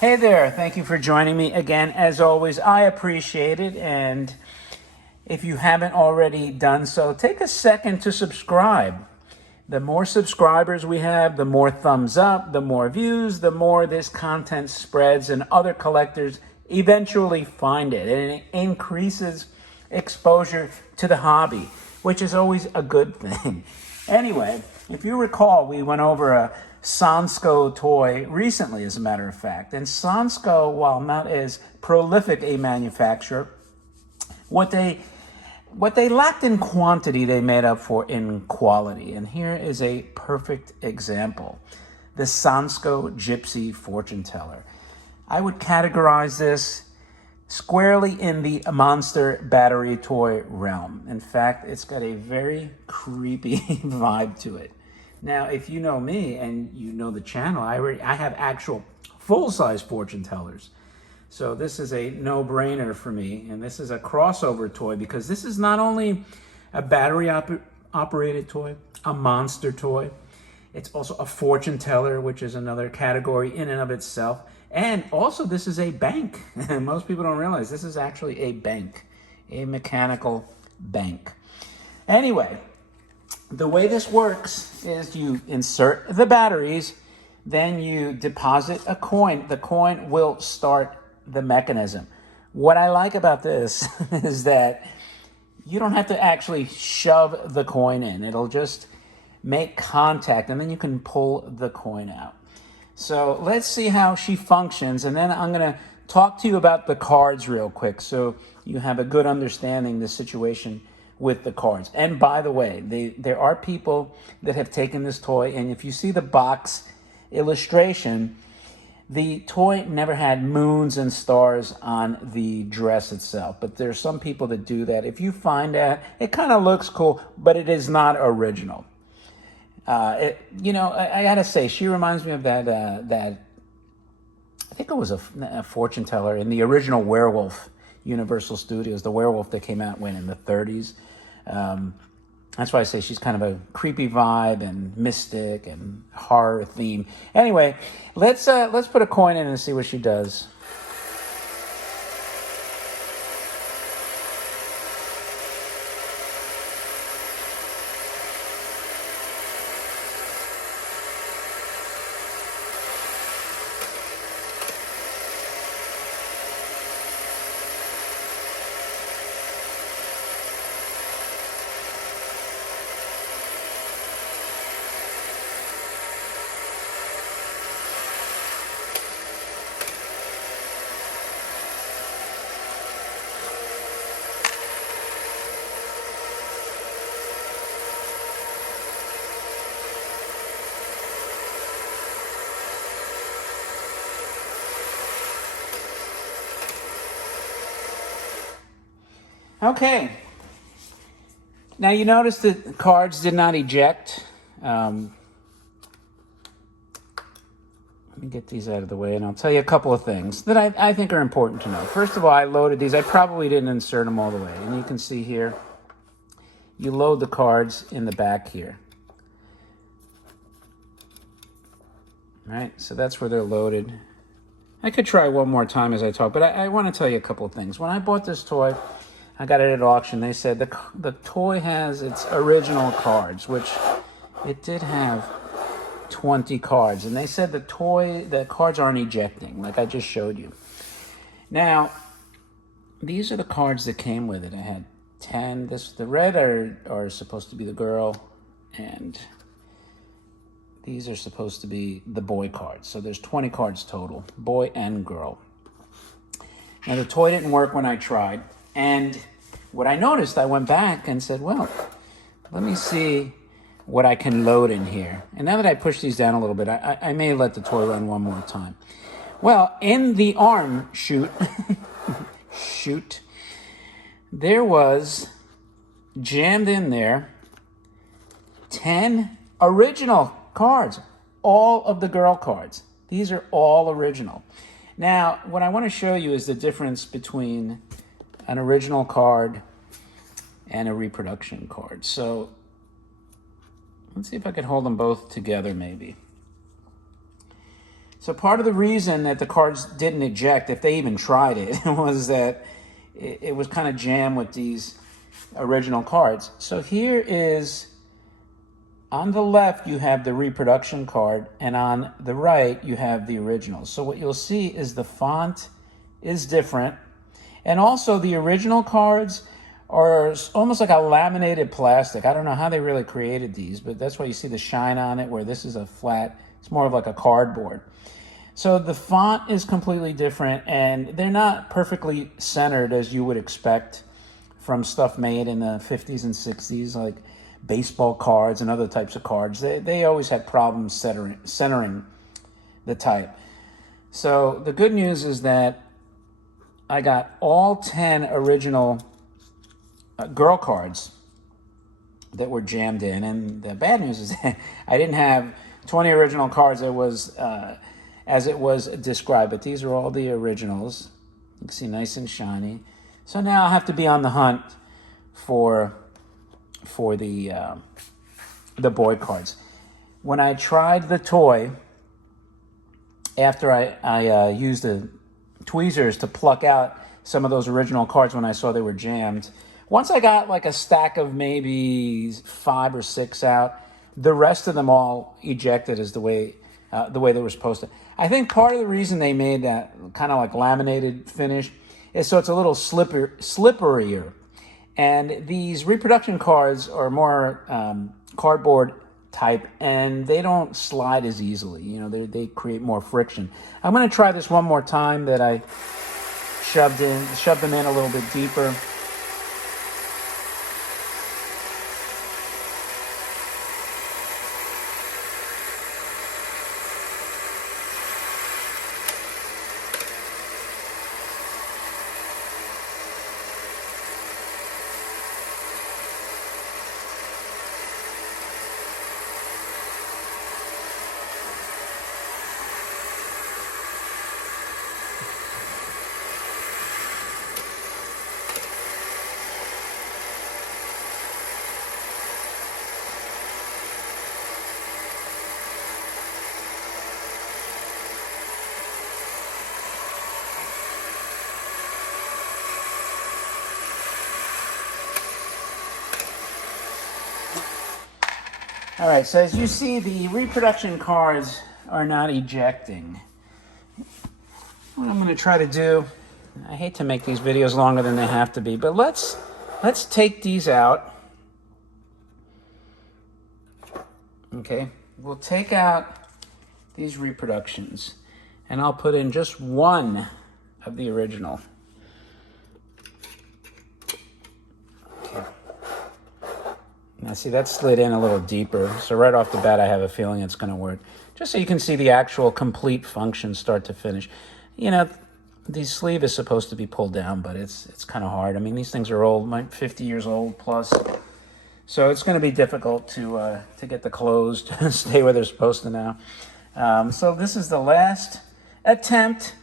Hey there, thank you for joining me again. As always, I appreciate it. And if you haven't already done so, take a second to subscribe. The more subscribers we have, the more thumbs up, the more views, the more this content spreads and other collectors eventually find it. And it increases exposure to the hobby, which is always a good thing. Anyway, if you recall, we went over a Sonsco toy recently, as a matter of fact. And Sonsco, while not as prolific a manufacturer, what they lacked in quantity, they made up for in quality. And here is a perfect example. The Sonsco Gypsy fortune teller. I would categorize this squarely in the monster battery toy realm. In fact, it's got a very creepy vibe to it. Now, if you know me and you know the channel, I have actual full-size fortune tellers. So this is a no-brainer for me, and this is a crossover toy because this is not only a battery-operated toy, a monster toy, it's also a fortune teller, which is another category in and of itself. And also, this is a bank. Most people don't realize this is actually a bank, a mechanical bank. Anyway, the way this works is you insert the batteries, then you deposit a coin. The coin will start the mechanism. What I like about this is that you don't have to actually shove the coin in. It'll just make contact, and then you can pull the coin out. So let's see how she functions, and then I'm going to talk to you about the cards real quick so you have a good understanding of the situation with the cards. And by the way, there are people that have taken this toy, and if you see the box illustration, the toy never had moons and stars on the dress itself, but there's some people that do that. If you find that, it kind of looks cool, but it is not original. I gotta say, she reminds me of that I think it was a fortune teller in the original Werewolf, Universal Studios, the werewolf that came out in the 30s. That's why I say she's kind of a creepy vibe and mystic and horror theme. Anyway, let's put a coin in and see what she does. Okay. Now you notice that cards did not eject. Let me get these out of the way, and I'll tell you a couple of things that I think are important to know. First of all, I loaded these. I probably didn't insert them all the way. And you can see here, you load the cards in the back here. All right, so that's where they're loaded. I could try one more time as I talk, but I want to tell you a couple of things. When I bought this toy, I got it at auction. They said the toy has its original cards, which it did have 20 cards. And they said the cards aren't ejecting, like I just showed you. Now, these are the cards that came with it. I had 10. The red are supposed to be the girl, and these are supposed to be the boy cards. So there's 20 cards total, boy and girl. Now, the toy didn't work when I tried. And what I noticed, I went back and said, well, let me see what I can load in here. And now that I push these down a little bit, I may let the toy run one more time. Well, in the arm shoot, there was jammed in there 10 original cards, all of the girl cards. These are all original. Now, what I want to show you is the difference between an original card and a reproduction card. So let's see if I can hold them both together maybe. So part of the reason that the cards didn't eject, if they even tried it, was that it was kind of jammed with these original cards. So here is, on the left you have the reproduction card, and on the right you have the original. So what you'll see is the font is different, and also the original cards are almost like a laminated plastic. I don't know how they really created these, but that's why you see the shine on it, where this is a flat, it's more of like a cardboard. So the font is completely different, and they're not perfectly centered as you would expect from stuff made in the 50s and 60s, like baseball cards and other types of cards. They always had problems centering the type. So the good news is that I got all 10 original girl cards that were jammed in, and the bad news is that I didn't have 20 original cards. It was as it was described, but these are all the originals. You can see nice and shiny. So now I'll have to be on the hunt for the boy cards. When I tried the toy, after I used the tweezers to pluck out some of those original cards when I saw they were jammed, once I got like a stack of maybe 5 or 6 out, the rest of them all ejected as the way they were supposed to. I think part of the reason they made that kind of like laminated finish is so it's a little slipperier. And these reproduction cards are more cardboard type, and they don't slide as easily. You know, they create more friction. I'm going to try this one more time that I shoved them in a little bit deeper. All right, so as you see, the reproduction cards are not ejecting. What I'm going to try to do, I hate to make these videos longer than they have to be, but let's take these out. Okay, we'll take out these reproductions, and I'll put in just one of the original. Now see, that slid in a little deeper, so right off the bat I have a feeling it's going to work. Just so you can see the actual complete function start to finish. You know, the sleeve is supposed to be pulled down, but it's kind of hard. I mean, these things are old, like 50 years old plus. So it's going to be difficult to get the clothes to stay where they're supposed to now. So this is the last attempt.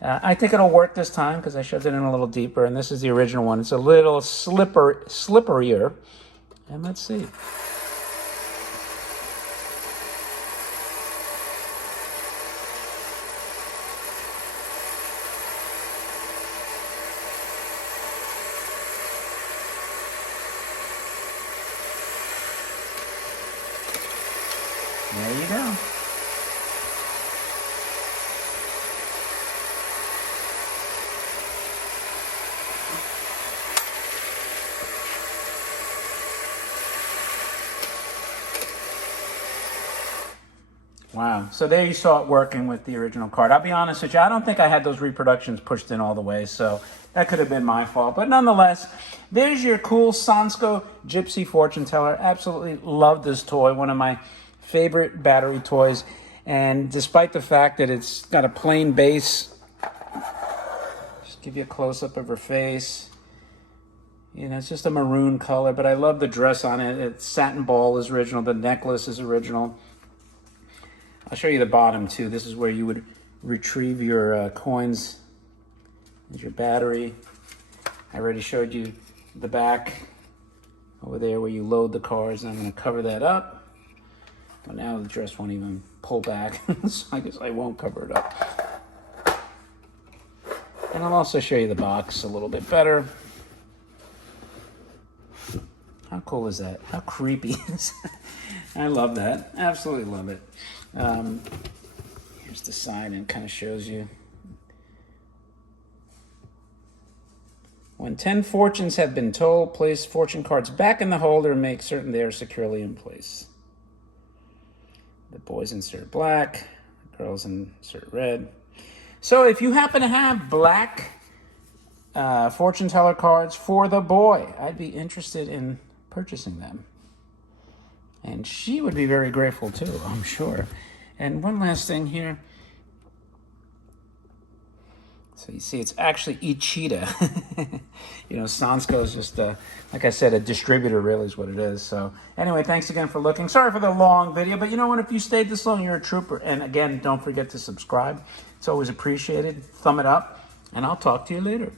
I think it'll work this time because I shoved it in a little deeper, and this is the original one. It's a little slipperier. And let's see. There you go. Wow. So there you saw it working with the original card. I'll be honest with you, I don't think I had those reproductions pushed in all the way, so that could have been my fault. But nonetheless, there's your cool Sonsco Gypsy fortune teller. Absolutely love this toy. One of my favorite battery toys. And despite the fact that it's got a plain base, just give you a close-up of her face. You know, it's just a maroon color, but I love the dress on it. It's satin ball is original. The necklace is original. I'll show you the bottom too. This is where you would retrieve your coins. There's your battery. I already showed you the back over there where you load the cards. I'm going to cover that up. But now the dress won't even pull back, so I guess I won't cover it up. And I'll also show you the box a little bit better. How cool is that? How creepy is that? I love that. Absolutely love it. Here's the side, and it kind of shows you. When 10 fortunes have been told, place fortune cards back in the holder and make certain they are securely in place. The boys insert black, the girls insert red. So if you happen to have black fortune teller cards for the boy, I'd be interested in purchasing them. And she would be very grateful too, I'm sure. And one last thing here. So you see, it's actually Ichida. You know, Sonsco is just, like I said, a distributor really is what it is. So anyway, thanks again for looking. Sorry for the long video, but you know what? If you stayed this long, you're a trooper. And again, don't forget to subscribe. It's always appreciated. Thumb it up, and I'll talk to you later.